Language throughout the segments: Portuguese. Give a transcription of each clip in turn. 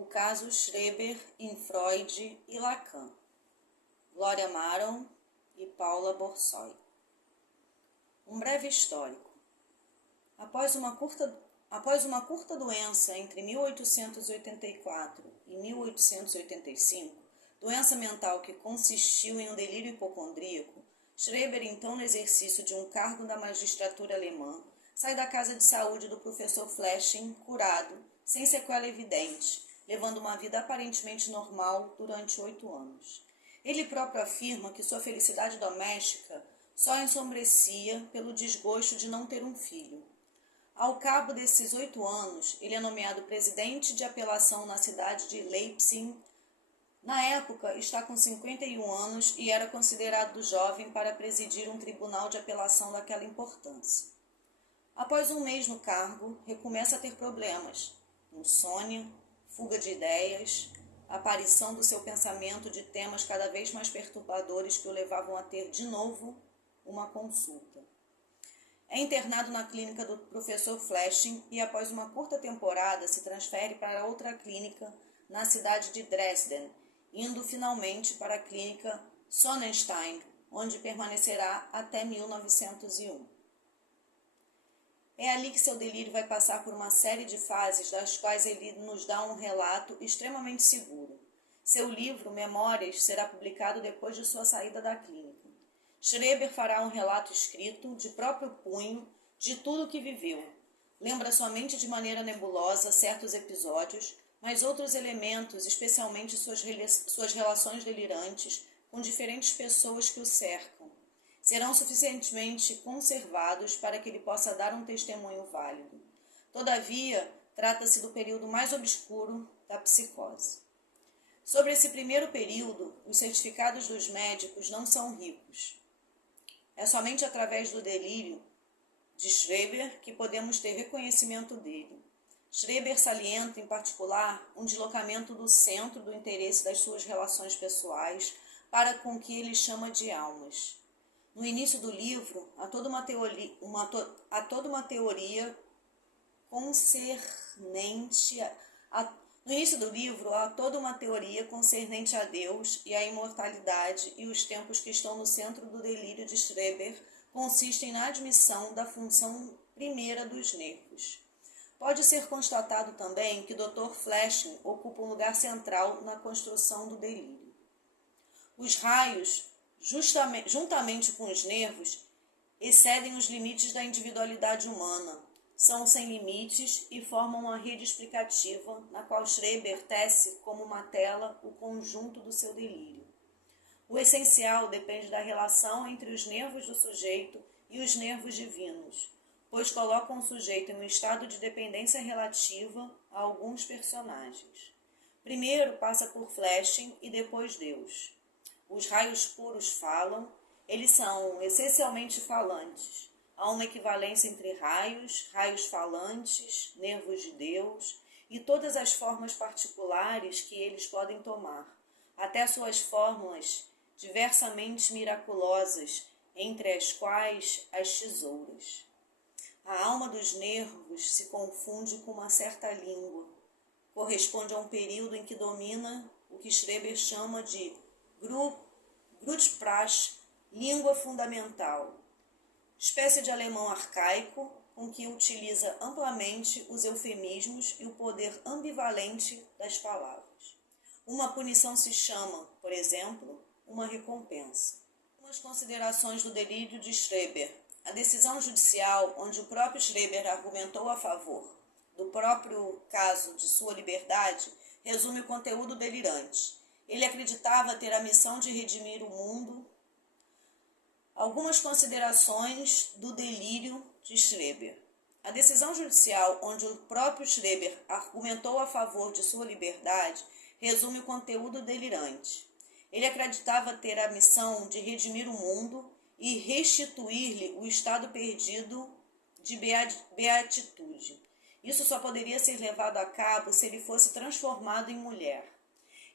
O caso Schreber em Freud e Lacan. Gloria Maron e Paula Borsoi. Um breve histórico. Após uma curta doença entre 1884 e 1885, doença mental que consistiu em um delírio hipocondríaco, Schreber, então no exercício de um cargo da magistratura alemã, sai da casa de saúde do professor Flesching curado, sem sequela evidente, levando uma vida aparentemente normal durante 8 anos. Ele próprio afirma que sua felicidade doméstica só ensombrecia pelo desgosto de não ter um filho. Ao cabo desses 8 anos, ele é nomeado presidente de apelação na cidade de Leipzig. Na época, está com 51 anos e era considerado jovem para presidir um tribunal de apelação daquela importância. Após um mês no cargo, recomeça a ter problemas: insônia, fuga de ideias, aparição do seu pensamento de temas cada vez mais perturbadores que o levavam a ter de novo uma consulta. É internado na clínica do professor Flesching e, após uma curta temporada, se transfere para outra clínica na cidade de Dresden, indo finalmente para a clínica Sonnenstein, onde permanecerá até 1901. É ali que seu delírio vai passar por uma série de fases, das quais ele nos dá um relato extremamente seguro. Seu livro, Memórias, será publicado depois de sua saída da clínica. Schreber fará um relato escrito, de próprio punho, de tudo o que viveu. Lembra somente de maneira nebulosa certos episódios, mas outros elementos, especialmente suas relações delirantes com diferentes pessoas que o cercam, serão suficientemente conservados para que ele possa dar um testemunho válido. Todavia, trata-se do período mais obscuro da psicose. Sobre esse primeiro período, os certificados dos médicos não são ricos. É somente através do delírio de Schreber que podemos ter reconhecimento dele. Schreber salienta, em particular, um deslocamento do centro do interesse das suas relações pessoais para com o que ele chama de almas. No início do livro, há toda uma teoria concernente a Deus e a imortalidade, e os tempos que estão no centro do delírio de Schreber consistem na admissão da função primeira dos nervos. Pode ser constatado também que Dr. Flesching ocupa um lugar central na construção do delírio. Os raios, juntamente com os nervos, excedem os limites da individualidade humana, são sem limites e formam uma rede explicativa na qual Schreber tece como uma tela o conjunto do seu delírio. O essencial depende da relação entre os nervos do sujeito e os nervos divinos, pois colocam o sujeito em um estado de dependência relativa a alguns personagens. Primeiro passa por Flesching e depois Deus. Os raios puros falam, eles são essencialmente falantes. Há uma equivalência entre raios falantes, nervos de Deus e todas as formas particulares que eles podem tomar, até suas formas diversamente miraculosas, entre as quais as tesouras. A alma dos nervos se confunde com uma certa língua. Corresponde a um período em que domina o que Schreber chama de Grundsprache, língua fundamental, espécie de alemão arcaico com que utiliza amplamente os eufemismos e o poder ambivalente das palavras. Uma punição se chama, por exemplo, uma recompensa. Algumas considerações do delírio de Schreber. A decisão judicial, onde o próprio Schreber argumentou a favor do próprio caso de sua liberdade, resume o conteúdo delirante. Ele acreditava ter a missão de redimir o mundo. Algumas considerações do delírio de Schreber. A decisão judicial, onde o próprio Schreber argumentou a favor de sua liberdade, resume o conteúdo delirante. Ele acreditava ter a missão de redimir o mundo e restituir-lhe o estado perdido de beatitude. Isso só poderia ser levado a cabo se ele fosse transformado em mulher.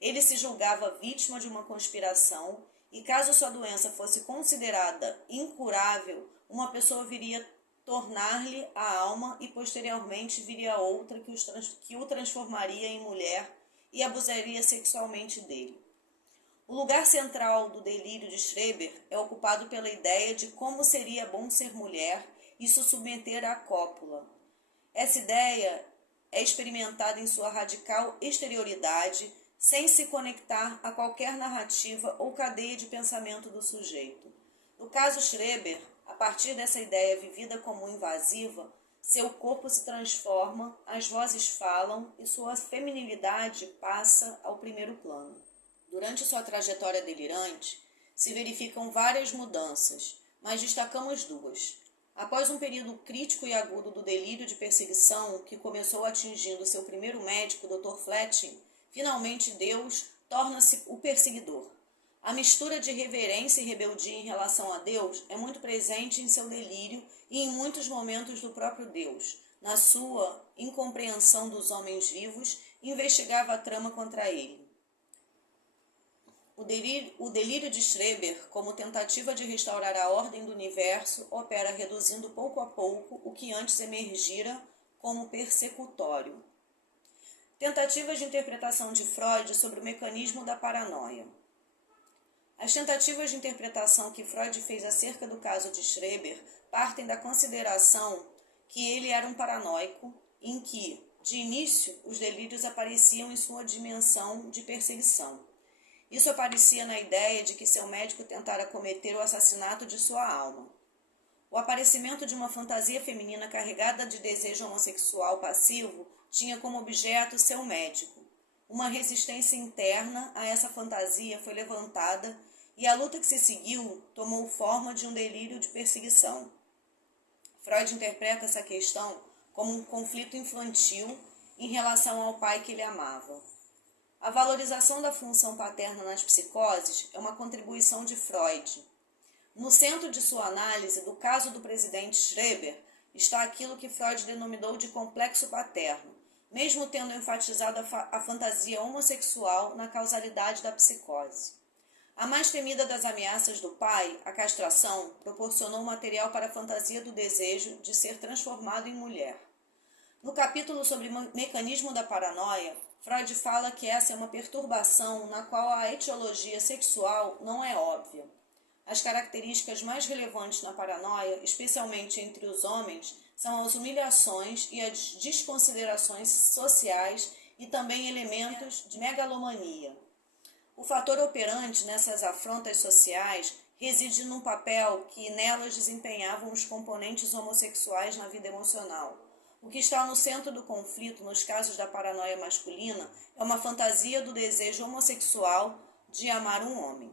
Ele se julgava vítima de uma conspiração e, caso sua doença fosse considerada incurável, uma pessoa viria tornar-lhe a alma e posteriormente viria outra que o transformaria em mulher e abusaria sexualmente dele. O lugar central do delírio de Schreber é ocupado pela ideia de como seria bom ser mulher e se submeter à cópula. Essa ideia é experimentada em sua radical exterioridade, sem se conectar a qualquer narrativa ou cadeia de pensamento do sujeito. No caso Schreber, a partir dessa ideia vivida como invasiva, seu corpo se transforma, as vozes falam e sua feminilidade passa ao primeiro plano. Durante sua trajetória delirante, se verificam várias mudanças, mas destacamos duas. Após um período crítico e agudo do delírio de perseguição, que começou atingindo seu primeiro médico, Dr. Fletching, finalmente Deus torna-se o perseguidor. A mistura de reverência e rebeldia em relação a Deus é muito presente em seu delírio e em muitos momentos do próprio Deus. Na sua incompreensão dos homens vivos, investigava a trama contra ele. O delírio de Schreber, como tentativa de restaurar a ordem do universo, opera reduzindo pouco a pouco o que antes emergira como persecutório. Tentativas de interpretação de Freud sobre o mecanismo da paranoia. As tentativas de interpretação que Freud fez acerca do caso de Schreber partem da consideração que ele era um paranoico, em que, de início, os delírios apareciam em sua dimensão de perseguição. Isso aparecia na ideia de que seu médico tentara cometer o assassinato de sua alma. O aparecimento de uma fantasia feminina carregada de desejo homossexual passivo tinha como objeto seu médico. Uma resistência interna a essa fantasia foi levantada e a luta que se seguiu tomou forma de um delírio de perseguição. Freud interpreta essa questão como um conflito infantil em relação ao pai que ele amava. A valorização da função paterna nas psicoses é uma contribuição de Freud. No centro de sua análise do caso do presidente Schreber está aquilo que Freud denominou de complexo paterno, mesmo tendo enfatizado a fantasia homossexual na causalidade da psicose. A mais temida das ameaças do pai, a castração, proporcionou material para a fantasia do desejo de ser transformado em mulher. No capítulo sobre o mecanismo da paranoia, Freud fala que essa é uma perturbação na qual a etiologia sexual não é óbvia. As características mais relevantes na paranoia, especialmente entre os homens, são as humilhações e as desconsiderações sociais e também elementos de megalomania. O fator operante nessas afrontas sociais reside num papel que nelas desempenhavam os componentes homossexuais na vida emocional. O que está no centro do conflito nos casos da paranoia masculina é uma fantasia do desejo homossexual de amar um homem.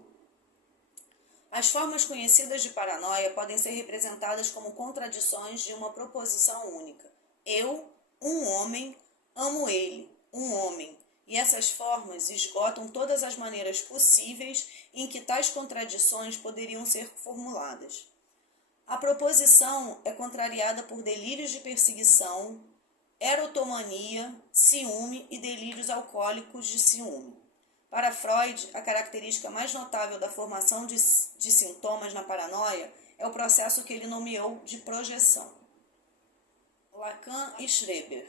As formas conhecidas de paranoia podem ser representadas como contradições de uma proposição única. Eu, um homem, amo ele, um homem. E essas formas esgotam todas as maneiras possíveis em que tais contradições poderiam ser formuladas. A proposição é contrariada por delírios de perseguição, erotomania, ciúme e delírios alcoólicos de ciúme. Para Freud, a característica mais notável da formação de sintomas na paranoia é o processo que ele nomeou de projeção. Lacan e Schreber.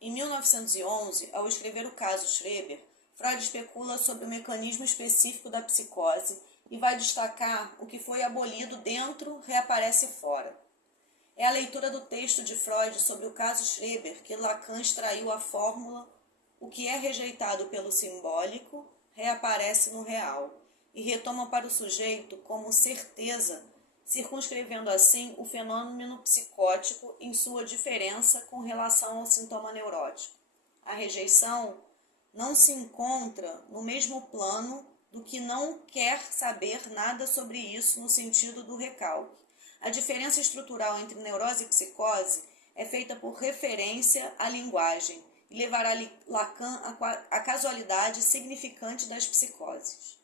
Em 1911, ao escrever o caso Schreber, Freud especula sobre o mecanismo específico da psicose e vai destacar o que foi abolido dentro reaparece fora. É a leitura do texto de Freud sobre o caso Schreber que Lacan extraiu a fórmula: o que é rejeitado pelo simbólico reaparece no real e retoma para o sujeito como certeza, circunscrevendo assim o fenômeno psicótico em sua diferença com relação ao sintoma neurótico. A rejeição não se encontra no mesmo plano do que não quer saber nada sobre isso no sentido do recalque. A diferença estrutural entre neurose e psicose é feita por referência à linguagem e levará Lacan à casualidade significante das psicoses.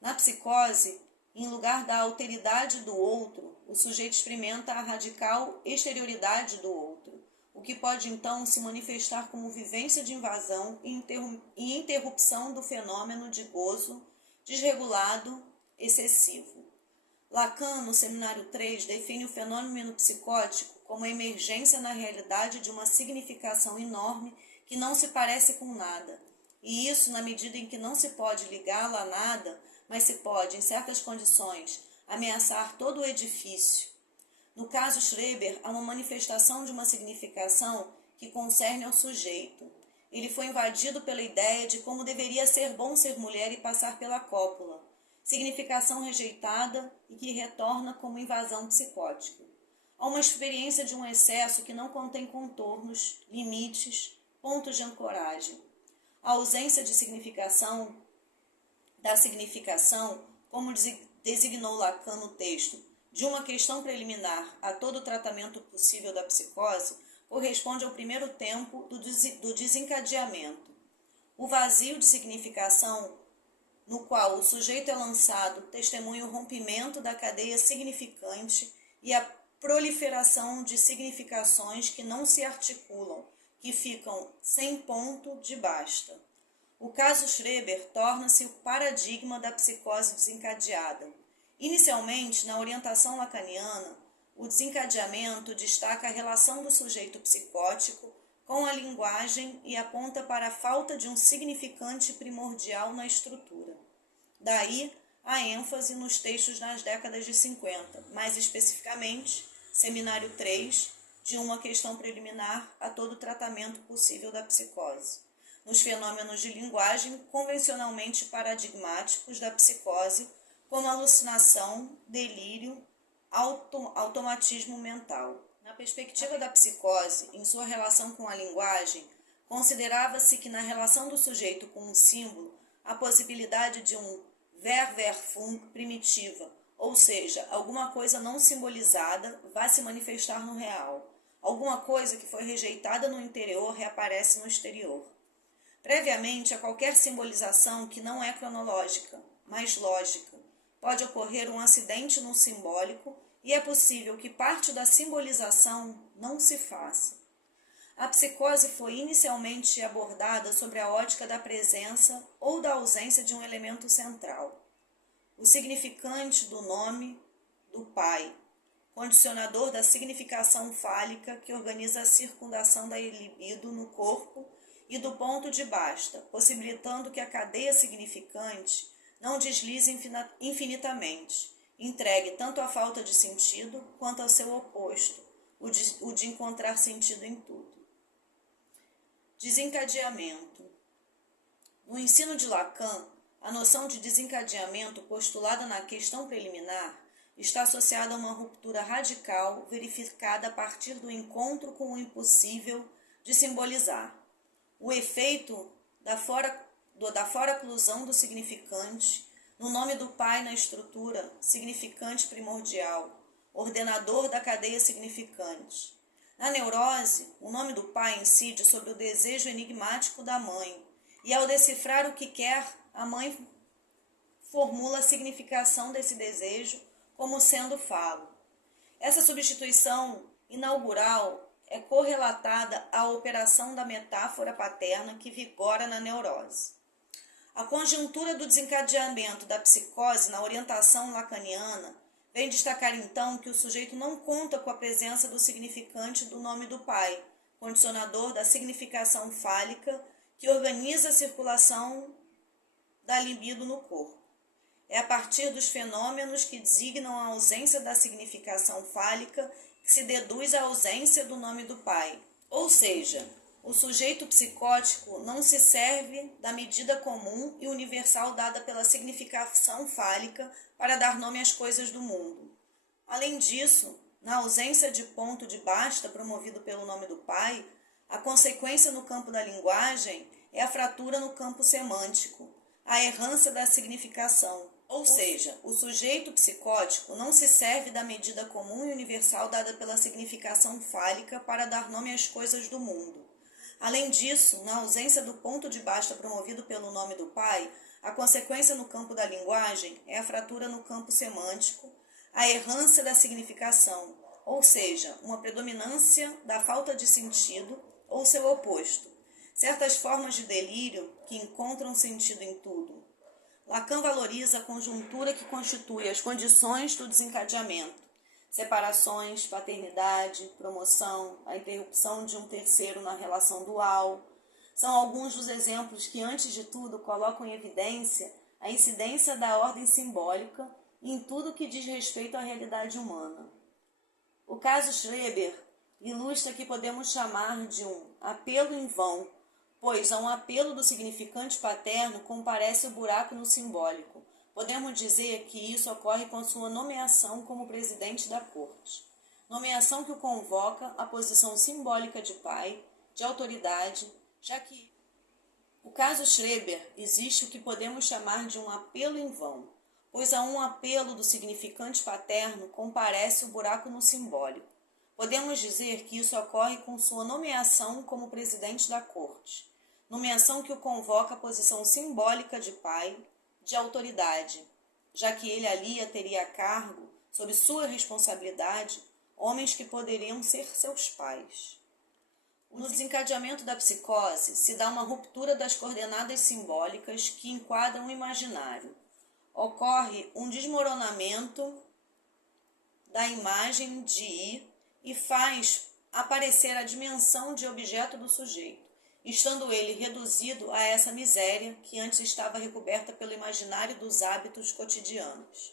Na psicose, em lugar da alteridade do outro, o sujeito experimenta a radical exterioridade do outro, o que pode então se manifestar como vivência de invasão e interrupção do fenômeno de gozo desregulado excessivo. Lacan, no Seminário 3, define o fenômeno psicótico como a emergência na realidade de uma significação enorme que não se parece com nada. e isso na medida em que não se pode ligá-la a nada, mas se pode, em certas condições, ameaçar todo o edifício. No caso Schreber, há uma manifestação de uma significação que concerne ao sujeito. Ele foi invadido pela ideia de como deveria ser bom ser mulher e passar pela cópula, significação rejeitada e que retorna como invasão psicótica. Há uma experiência de um excesso que não contém contornos, limites, pontos de ancoragem. A ausência de significação, da significação, como designou Lacan no texto, de uma questão preliminar a todo o tratamento possível da psicose, corresponde ao primeiro tempo do desencadeamento. O vazio de significação no qual o sujeito é lançado testemunha o rompimento da cadeia significante e a proliferação de significações que não se articulam, que ficam sem ponto de basta. O caso Schreber torna-se o paradigma da psicose desencadeada. Inicialmente, na orientação lacaniana, o desencadeamento destaca a relação do sujeito psicótico com a linguagem e aponta para a falta de um significante primordial na estrutura. Daí, a ênfase nos textos nas décadas de 50, mais especificamente, Seminário 3, de uma questão preliminar a todo tratamento possível da psicose, nos fenômenos de linguagem convencionalmente paradigmáticos da psicose, como alucinação, delírio, automatismo mental. Na perspectiva da psicose, em sua relação com a linguagem, considerava-se que na relação do sujeito com um símbolo, a possibilidade de um Verwerfung primitiva, ou seja, alguma coisa não simbolizada vai se manifestar no real. Alguma coisa que foi rejeitada no interior reaparece no exterior. Previamente a qualquer simbolização que não é cronológica, mas lógica, pode ocorrer um acidente no simbólico e é possível que parte da simbolização não se faça. A psicose foi inicialmente abordada sobre a ótica da presença ou da ausência de um elemento central. O significante do nome do pai, condicionador da significação fálica que organiza a circundação da libido no corpo e do ponto de basta, possibilitando que a cadeia significante não deslize infinitamente, entregue tanto à falta de sentido quanto ao seu oposto, o de encontrar sentido em tudo. Desencadeamento. No ensino de Lacan, a noção de desencadeamento postulada na questão preliminar está associada a uma ruptura radical verificada a partir do encontro com o impossível de simbolizar. O efeito da fora-oclusão do significante no nome do pai na estrutura significante primordial, ordenador da cadeia significante. Na neurose, o nome do pai incide sobre o desejo enigmático da mãe, e ao decifrar o que quer, a mãe formula a significação desse desejo como sendo falo. Essa substituição inaugural é correlatada à operação da metáfora paterna que vigora na neurose. A conjuntura do desencadeamento da psicose na orientação lacaniana vem destacar então que o sujeito não conta com a presença do significante do nome do pai, condicionador da significação fálica que organiza a circulação da libido no corpo. É a partir dos fenômenos que designam a ausência da significação fálica que se deduz a ausência do nome do pai. Ou seja, o sujeito psicótico não se serve da medida comum e universal dada pela significação fálica para dar nome às coisas do mundo. Além disso, na ausência de ponto de basta promovido pelo nome do pai, a consequência no campo da linguagem é a fratura no campo semântico, a errância da significação. Ou seja, o sujeito psicótico não se serve da medida comum e universal dada pela significação fálica para dar nome às coisas do mundo. Além disso, na ausência do ponto de basta promovido pelo nome do pai, a consequência no campo da linguagem é a fratura no campo semântico, a errância da significação, ou seja, uma predominância da falta de sentido ou seu oposto, certas formas de delírio que encontram sentido em tudo. Lacan valoriza a conjuntura que constitui as condições do desencadeamento, separações, paternidade, promoção, a interrupção de um terceiro na relação dual. são alguns dos exemplos que, antes de tudo, colocam em evidência a incidência da ordem simbólica em tudo que diz respeito à realidade humana. O caso Schreber ilustra que podemos chamar de um apelo em vão, pois a um apelo do significante paterno comparece o buraco no simbólico. Podemos dizer que isso ocorre com sua nomeação como presidente da corte. Nomeação que o convoca à posição simbólica de pai, de autoridade, já que no caso Schreber existe o que podemos chamar de um apelo em vão, pois a um apelo do significante paterno comparece o buraco no simbólico. Podemos dizer que isso ocorre com sua nomeação como presidente da corte, nomeação que o convoca à posição simbólica de pai, de autoridade, já que ele ali teria a cargo, sob sua responsabilidade, homens que poderiam ser seus pais. No desencadeamento da psicose, se dá uma ruptura das coordenadas simbólicas que enquadram o imaginário. Ocorre um desmoronamento da imagem de I e faz aparecer a dimensão de objeto do sujeito, estando ele reduzido a essa miséria que antes estava recoberta pelo imaginário dos hábitos cotidianos.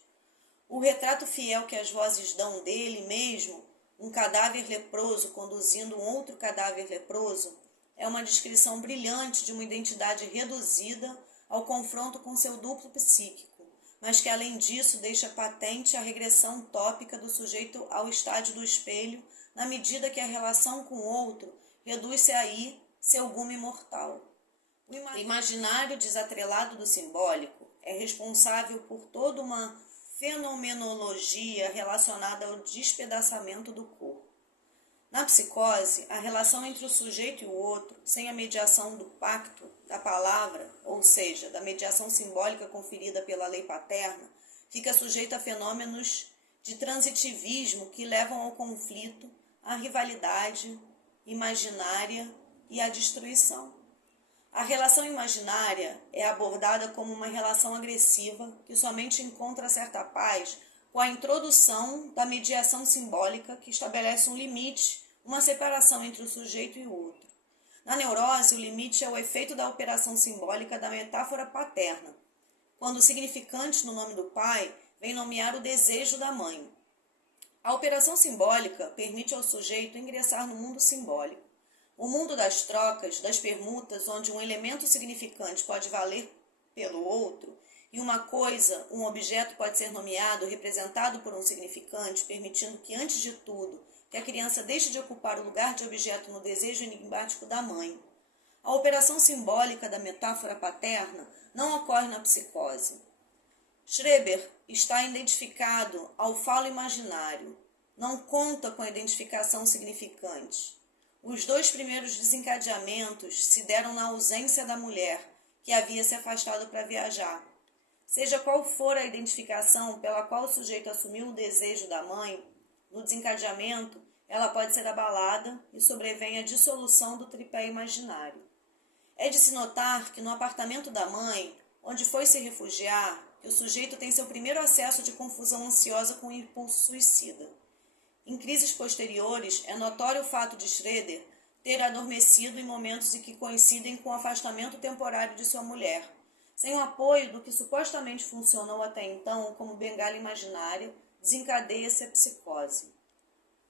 O retrato fiel que as vozes dão dele mesmo, um cadáver leproso conduzindo um outro cadáver leproso, é uma descrição brilhante de uma identidade reduzida ao confronto com seu duplo psíquico, mas que além disso deixa patente a regressão tópica do sujeito ao estádio do espelho, na medida que a relação com o outro reduz-se aí seu gume mortal. O imaginário desatrelado do simbólico é responsável por toda uma fenomenologia relacionada ao despedaçamento do corpo. Na psicose, a relação entre o sujeito e o outro, sem a mediação do pacto, da palavra, ou seja, da mediação simbólica conferida pela lei paterna, fica sujeita a fenômenos de transitivismo que levam ao conflito, à rivalidade imaginária e à destruição. A relação imaginária é abordada como uma relação agressiva que somente encontra certa paz com a introdução da mediação simbólica que estabelece um limite, uma separação entre o sujeito e o outro. Na neurose, o limite é o efeito da operação simbólica da metáfora paterna, quando o significante no nome do pai vem nomear o desejo da mãe. A operação simbólica permite ao sujeito ingressar no mundo simbólico. O mundo das trocas, das permutas, onde um elemento significante pode valer pelo outro, e uma coisa, um objeto pode ser nomeado, representado por um significante, permitindo que, antes de tudo, que a criança deixe de ocupar o lugar de objeto no desejo enigmático da mãe. A operação simbólica da metáfora paterna não ocorre na psicose. Schreber está identificado ao falo imaginário, não conta com a identificação significante. Os dois primeiros desencadeamentos se deram na ausência da mulher, que havia se afastado para viajar. Seja qual for a identificação pela qual o sujeito assumiu o desejo da mãe, no desencadeamento, ela pode ser abalada e sobrevém a dissolução do tripé imaginário. É de se notar que no apartamento da mãe, onde foi se refugiar, que o sujeito tem seu primeiro acesso de confusão ansiosa com o impulso suicida. Em crises posteriores, é notório o fato de Schreber ter adormecido em momentos em que coincidem com o afastamento temporário de sua mulher, sem o apoio do que supostamente funcionou até então como bengala imaginária, desencadeia-se a psicose.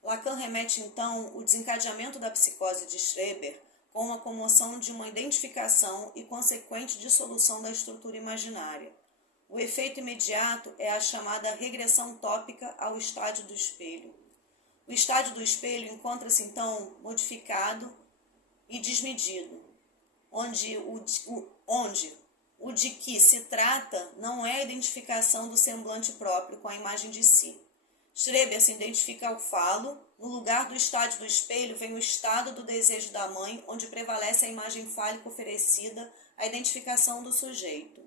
Lacan remete então o desencadeamento da psicose de Schreber com a comoção de uma identificação e consequente dissolução da estrutura imaginária. O efeito imediato é a chamada regressão tópica ao estádio do espelho. O estádio do espelho encontra-se, então, modificado e desmedido, onde o de que se trata não é a identificação do semblante próprio com a imagem de si. Schreber se identifica ao falo, no lugar do estádio do espelho vem o estado do desejo da mãe, onde prevalece a imagem fálica oferecida, a identificação do sujeito.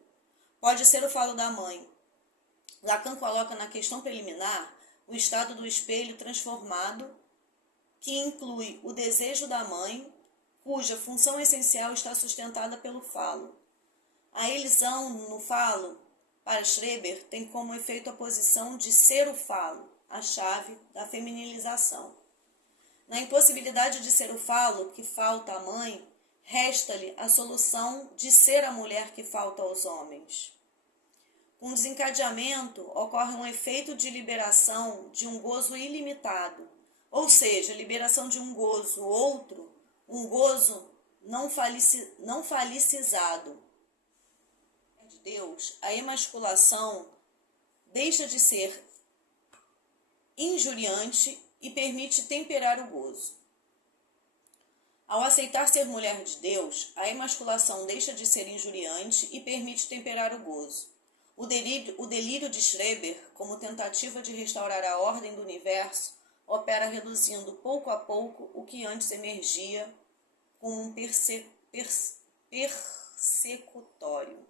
Pode ser o falo da mãe. Lacan coloca na questão preliminar o estado do espelho transformado, que inclui o desejo da mãe, cuja função essencial está sustentada pelo falo. A elisão no falo, para Schreber, tem como efeito a posição de ser o falo, a chave da feminilização. Na impossibilidade de ser o falo que falta à mãe, resta-lhe a solução de ser a mulher que falta aos homens. Com desencadeamento, ocorre um efeito de liberação de um gozo ilimitado, ou seja, liberação de um gozo outro, um gozo não falicizado. De Deus, a emasculação deixa de ser injuriante e permite temperar o gozo. Ao aceitar ser mulher de Deus, a emasculação deixa de ser injuriante e permite temperar o gozo. O delírio de Schreber, como tentativa de restaurar a ordem do universo, opera reduzindo pouco a pouco o que antes emergia como um persecutório.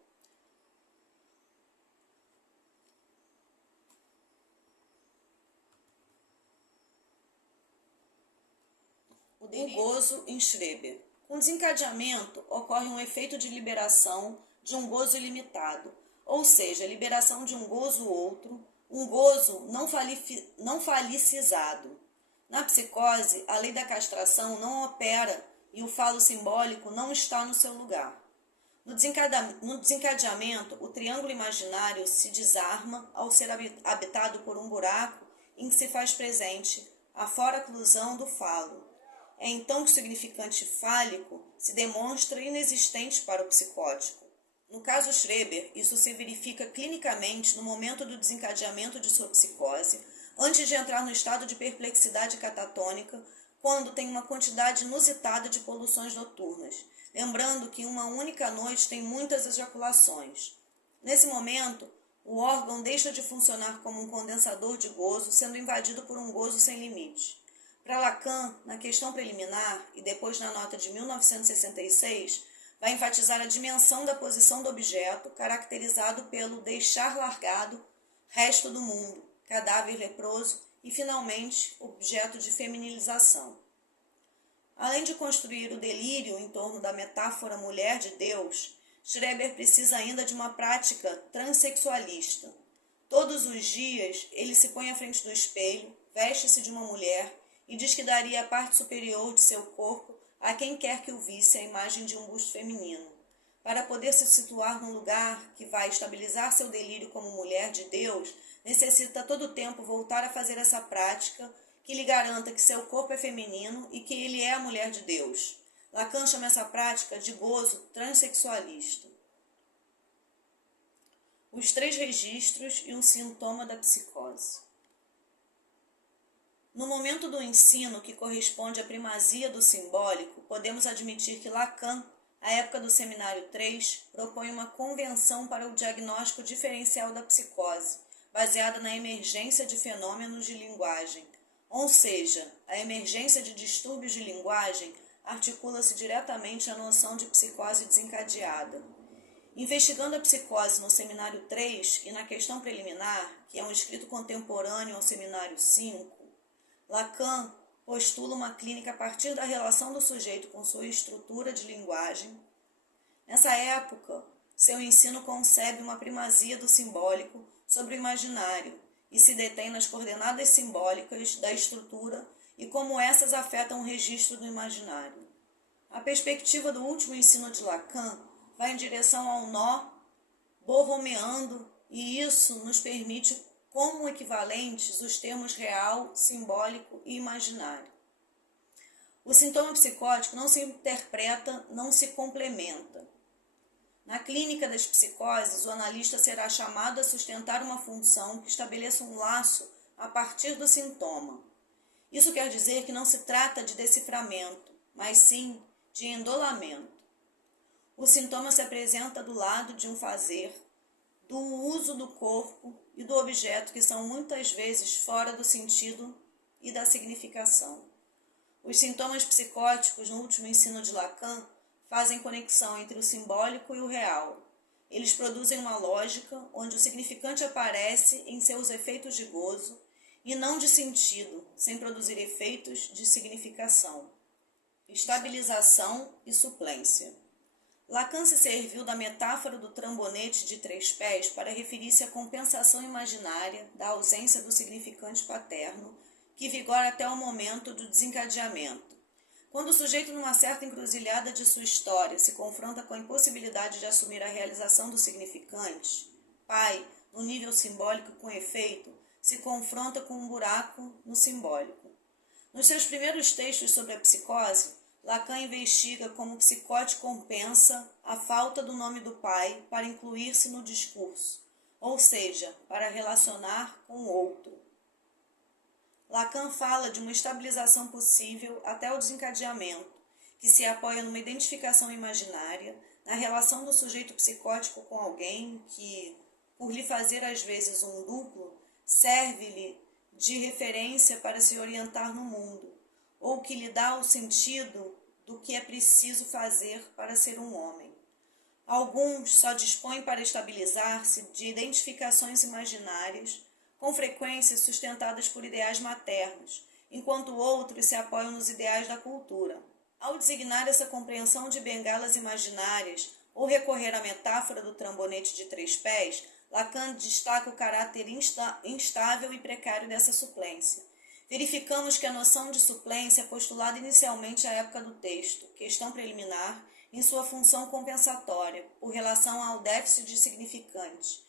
O gozo em Schreber. Com desencadeamento, ocorre um efeito de liberação de um gozo ilimitado, ou seja, liberação de um gozo outro, um gozo não falicizado. Na psicose, a lei da castração não opera e o falo simbólico não está no seu lugar. No desencadeamento, o triângulo imaginário se desarma ao ser habitado por um buraco em que se faz presente a foraclusão do falo. É então que o significante fálico se demonstra inexistente para o psicótico. No caso Schreber, isso se verifica clinicamente no momento do desencadeamento de sua psicose, antes de entrar no estado de perplexidade catatônica, quando tem uma quantidade inusitada de poluições noturnas, lembrando que uma única noite tem muitas ejaculações. Nesse momento, o órgão deixa de funcionar como um condensador de gozo, sendo invadido por um gozo sem limite. Para Lacan, na questão preliminar, e depois na nota de 1966, vai enfatizar a dimensão da posição do objeto, caracterizado pelo deixar largado, resto do mundo, cadáver leproso e, finalmente, objeto de feminilização. Além de construir o delírio em torno da metáfora mulher de Deus, Schreber precisa ainda de uma prática transexualista. Todos os dias, ele se põe à frente do espelho, veste-se de uma mulher e diz que daria a parte superior de seu corpo a quem quer que o visse a imagem de um busto feminino. Para poder se situar num lugar que vai estabilizar seu delírio como mulher de Deus, necessita todo o tempo voltar a fazer essa prática que lhe garanta que seu corpo é feminino e que ele é a mulher de Deus. Lacan chama essa prática de gozo transexualista. Os 3 registros e um sintoma da psicose. No momento do ensino que corresponde à primazia do simbólico, podemos admitir que Lacan, à época do Seminário 3, propõe uma convenção para o diagnóstico diferencial da psicose, baseada na emergência de fenômenos de linguagem. Ou seja, a emergência de distúrbios de linguagem articula-se diretamente à noção de psicose desencadeada. Investigando a psicose no Seminário 3 e na questão preliminar, que é um escrito contemporâneo ao Seminário 5, Lacan postula uma clínica a partir da relação do sujeito com sua estrutura de linguagem. Nessa época, seu ensino concebe uma primazia do simbólico sobre o imaginário e se detém nas coordenadas simbólicas da estrutura e como essas afetam o registro do imaginário. A perspectiva do último ensino de Lacan vai em direção ao nó borromeando e isso nos permite como equivalentes os termos real, simbólico e imaginário. O sintoma psicótico não se interpreta, não se complementa. Na clínica das psicoses, o analista será chamado a sustentar uma função que estabeleça um laço a partir do sintoma. Isso quer dizer que não se trata de deciframento, mas sim de endolamento. O sintoma se apresenta do lado de um fazer, do uso do corpo e do objeto que são muitas vezes fora do sentido e da significação. Os sintomas psicóticos no último ensino de Lacan fazem conexão entre o simbólico e o real. Eles produzem uma lógica onde o significante aparece em seus efeitos de gozo e não de sentido, sem produzir efeitos de significação. Estabilização e suplência. Lacan se serviu da metáfora do trambonete de 3 pés para referir-se à compensação imaginária da ausência do significante paterno, que vigora até o momento do desencadeamento. Quando o sujeito, numa certa encruzilhada de sua história, se confronta com a impossibilidade de assumir a realização do significante, pai, no nível simbólico com efeito, se confronta com um buraco no simbólico. Nos seus primeiros textos sobre a psicose, Lacan investiga como o psicótico compensa a falta do nome do pai para incluir-se no discurso, ou seja, para relacionar com o outro. Lacan fala de uma estabilização possível até o desencadeamento, que se apoia numa identificação imaginária, na relação do sujeito psicótico com alguém que, por lhe fazer às vezes um duplo, serve-lhe de referência para se orientar no mundo, ou que lhe dá o sentido do que é preciso fazer para ser um homem. Alguns só dispõem para estabilizar-se de identificações imaginárias, com frequência sustentadas por ideais maternos, enquanto outros se apoiam nos ideais da cultura. Ao designar essa compreensão de bengalas imaginárias ou recorrer à metáfora do trambonete de 3 pés, Lacan destaca o caráter instável e precário dessa suplência. Verificamos que a noção de suplência é postulada inicialmente à época do texto, questão preliminar, em sua função compensatória, por relação ao déficit de significante.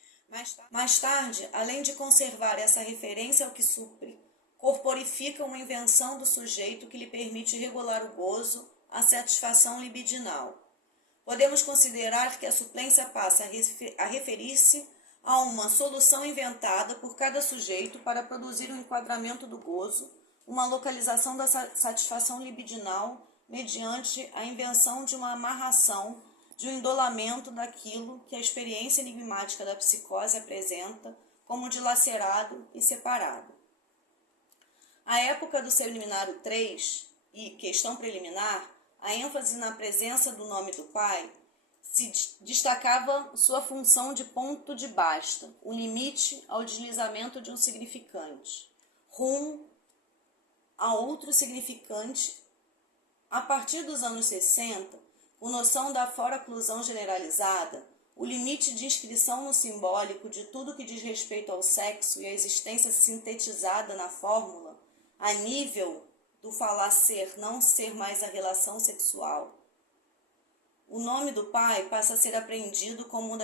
Mais tarde, além de conservar essa referência ao que supre, corporifica uma invenção do sujeito que lhe permite regular o gozo, a satisfação libidinal. Podemos considerar que a suplência passa a referir-se a uma solução inventada por cada sujeito para produzir um enquadramento do gozo, uma localização da satisfação libidinal mediante a invenção de uma amarração, de um endolamento daquilo que a experiência enigmática da psicose apresenta como dilacerado e separado. A época do seminário 3 e questão preliminar, a ênfase na presença do nome do pai, se destacava sua função de ponto de basta, o limite ao deslizamento de um significante, rumo a outro significante. A partir dos anos 60, com noção da foraclusão generalizada, o limite de inscrição no simbólico de tudo que diz respeito ao sexo e a existência sintetizada na fórmula, a nível do falar ser não ser mais a relação sexual. O nome do pai passa a ser apreendido como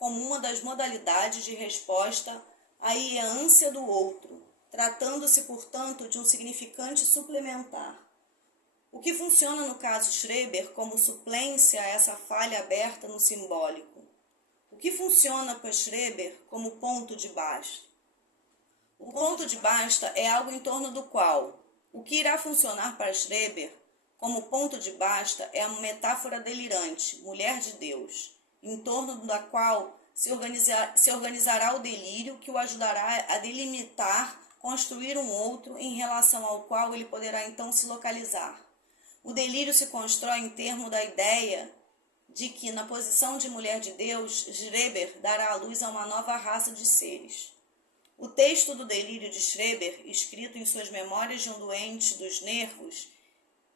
uma das modalidades de resposta à ânsia do outro, tratando-se, portanto, de um significante suplementar. O que funciona no caso Schreber como suplência a essa falha aberta no simbólico? O que funciona para Schreber como ponto de basta? O ponto de basta é algo em torno do qual o que irá funcionar para Schreber como ponto de basta é a metáfora delirante, mulher de Deus, em torno da qual se organizará o delírio que o ajudará a delimitar, construir um outro em relação ao qual ele poderá então se localizar. O delírio se constrói em termos da ideia de que, na posição de mulher de Deus, Schreber dará à luz a uma nova raça de seres. O texto do delírio de Schreber, escrito em suas memórias de um doente dos nervos,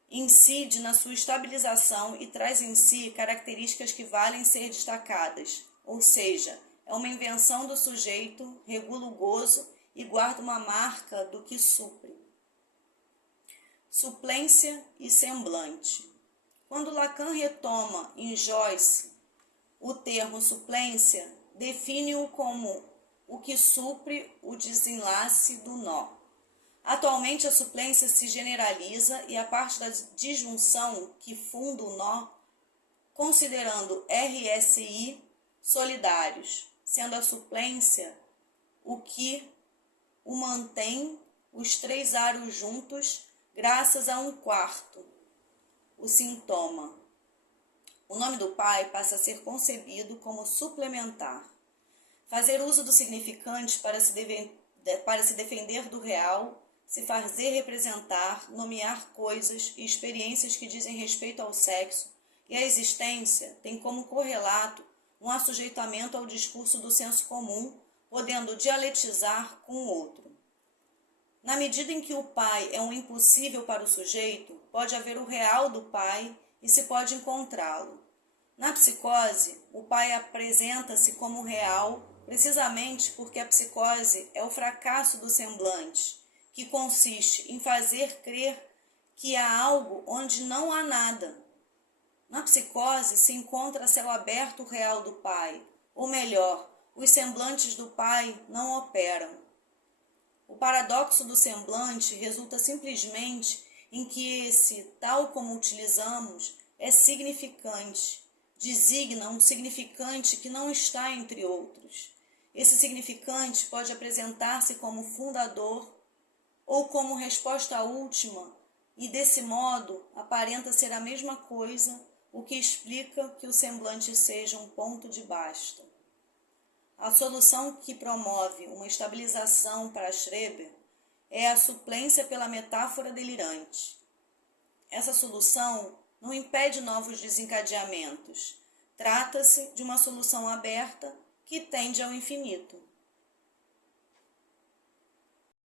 incide na sua estabilização e traz em si características que valem ser destacadas, ou seja, é uma invenção do sujeito, regula o gozo e guarda uma marca do que supre. Suplência e semblante. Quando Lacan retoma em Joyce o termo suplência, define-o como o que supre o desenlace do nó. Atualmente a suplência se generaliza e a parte da disjunção que funda o nó, considerando RSI solidários, sendo a suplência o que o mantém os 3 aros juntos graças a um quarto, o sintoma. O nome do pai passa a ser concebido como suplementar. Fazer uso do significante para se defender do real, se fazer representar, nomear coisas e experiências que dizem respeito ao sexo e à existência tem como correlato um assujeitamento ao discurso do senso comum, podendo dialetizar com o outro. Na medida em que o pai é um impossível para o sujeito, pode haver o real do pai e se pode encontrá-lo. Na psicose, o pai apresenta-se como real precisamente porque a psicose é o fracasso do semblante, que consiste em fazer crer que há algo onde não há nada. Na psicose se encontra céu aberto real do Pai, ou melhor, os semblantes do Pai não operam. O paradoxo do semblante resulta simplesmente em que esse, tal como utilizamos, é significante, designa um significante que não está entre outros. Esse significante pode apresentar-se como fundador ou como resposta última, e desse modo aparenta ser a mesma coisa, o que explica que o semblante seja um ponto de basta. A solução que promove uma estabilização para Schreber é a suplência pela metáfora delirante. Essa solução não impede novos desencadeamentos. Trata-se de uma solução aberta que tende ao infinito.